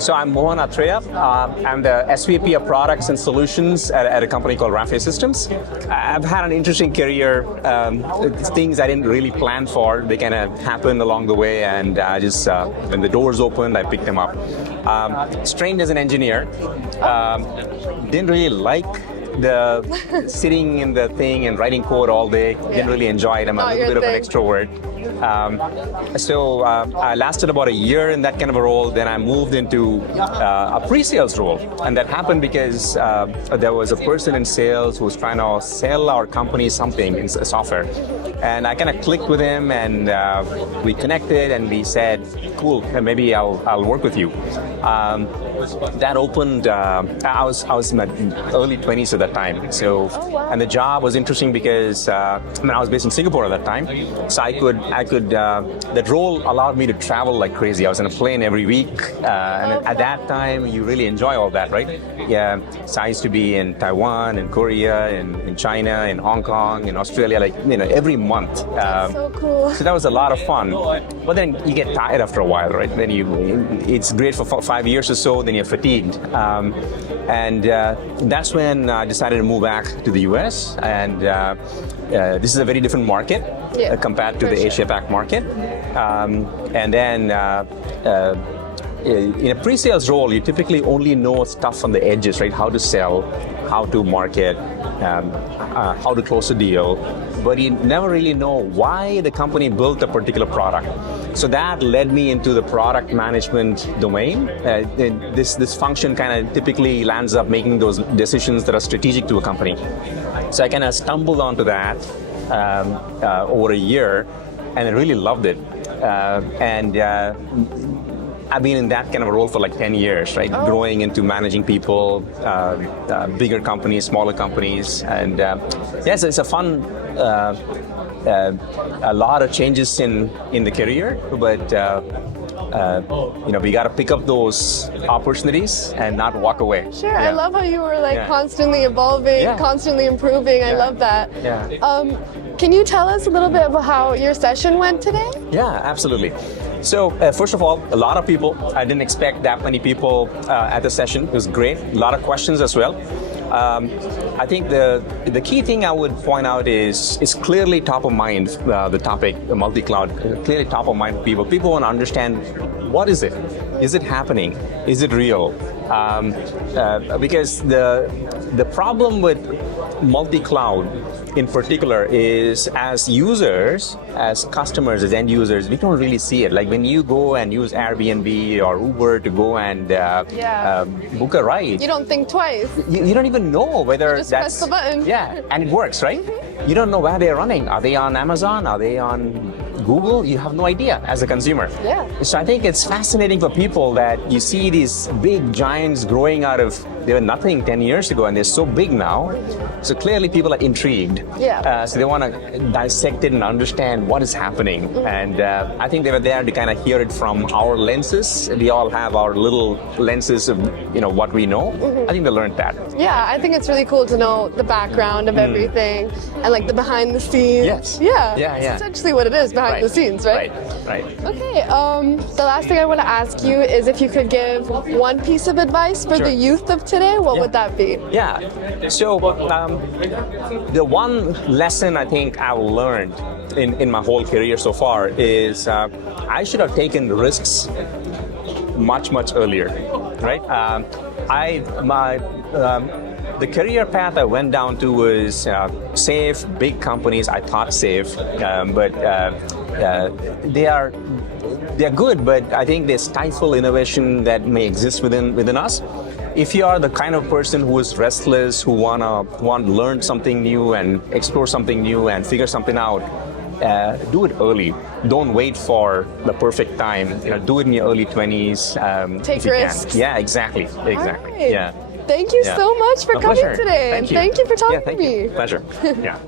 So I'm Mohan Atreya. I'm the SVP of Products and Solutions at a company called Rafay Systems. I've had an interesting career. Things I didn't really plan for, they kind of happened along the way, and just when the doors opened, I picked them up. Trained as an engineer. Didn't really like the sitting in the thing and writing code all day. Didn't really enjoy it. I'm a little bit of an extrovert. So I lasted about a year in that kind of a role. Then I moved into a pre-sales role, and that happened because there was a person in sales who was trying to sell our company something in software, and I kind of clicked with him, and we connected, and we said, "Cool, maybe I'll work with you." That opened. I was in my early 20s at that time. So, and the job was interesting because I was based in Singapore at that time. So I could. That role allowed me to travel like crazy. I was in a plane every week, and at that time, you really enjoy all that, right? Yeah. So I used to be in Taiwan, in Korea, in China, in Hong Kong, in Australia, every month. So cool. So that was a lot of fun. But then you get tired after a while, right? Then it's great for 5 years or so. Then you're fatigued, and that's when I decided to move back to the U.S. And this is a very different market compared to the Asia-Pac market. And then in a pre-sales role, you typically only know stuff on the edges, right? How to sell, how to market, how to close a deal, but you never really know why the company built a particular product. So that led me into the product management domain. This function kind of typically lands up making those decisions that are strategic to a company. So I kind of stumbled onto that over a year, and I really loved it. I've been in that kind of a role for like 10 years, right? Growing into managing people, bigger companies, smaller companies. And yes, it's a fun, a lot of changes in the career, but we got to pick up those opportunities and not walk away. Sure, I love how you were constantly evolving, constantly improving. I love that. Yeah. Can you tell us a little bit about how your session went today? Yeah, absolutely. So first of all, a lot of people. I didn't expect that many people at the session. It was great. A lot of questions as well. I think the key thing I would point out is it's clearly top of mind, the topic, the multi-cloud, clearly top of mind for people. People want to understand, what is it? Is it happening? Is it real? Because the problem with multi-cloud in particular is, as users, as customers, as end users, we don't really see it. Like when you go and use Airbnb or Uber to go and book a ride, you don't think twice. You don't even know whether you just press the button. Yeah, and it works, right? You don't know where they're running. Are they on Amazon? Are they on Google? You have no idea as a consumer. Yeah. So I think it's fascinating for people that you see these big giants growing out of, they were nothing 10 years ago and they're so big now. So clearly people are intrigued. Yeah. So they want to dissect it and understand what is happening. And I think they were there to kind of hear it from our lenses. We all have our little lenses of what we know. I think they learned that. Yeah, I think it's really cool to know the background of everything and like the behind the scenes. Yes. Yeah. Yeah. It's essentially what it is, behind the scenes, right? Right. Okay, the last thing I want to ask you is if you could give one piece of advice for the youth of today, what would that be? Yeah. So the one lesson I think I've learned in my whole career so far is I should have taken risks much earlier, right? The career path I went down to was safe, big companies. I thought safe, but they're good, but I think they stifle innovation that may exist within us. If you are the kind of person who is restless, who want to learn something new and explore something new and figure something out, do it early. Don't wait for the perfect time. Do it in your early 20s. Take risks. Yeah, exactly. Right. Yeah. Thank you so much for coming today. Thank you. And thank you for talking to me. Pleasure. Yeah.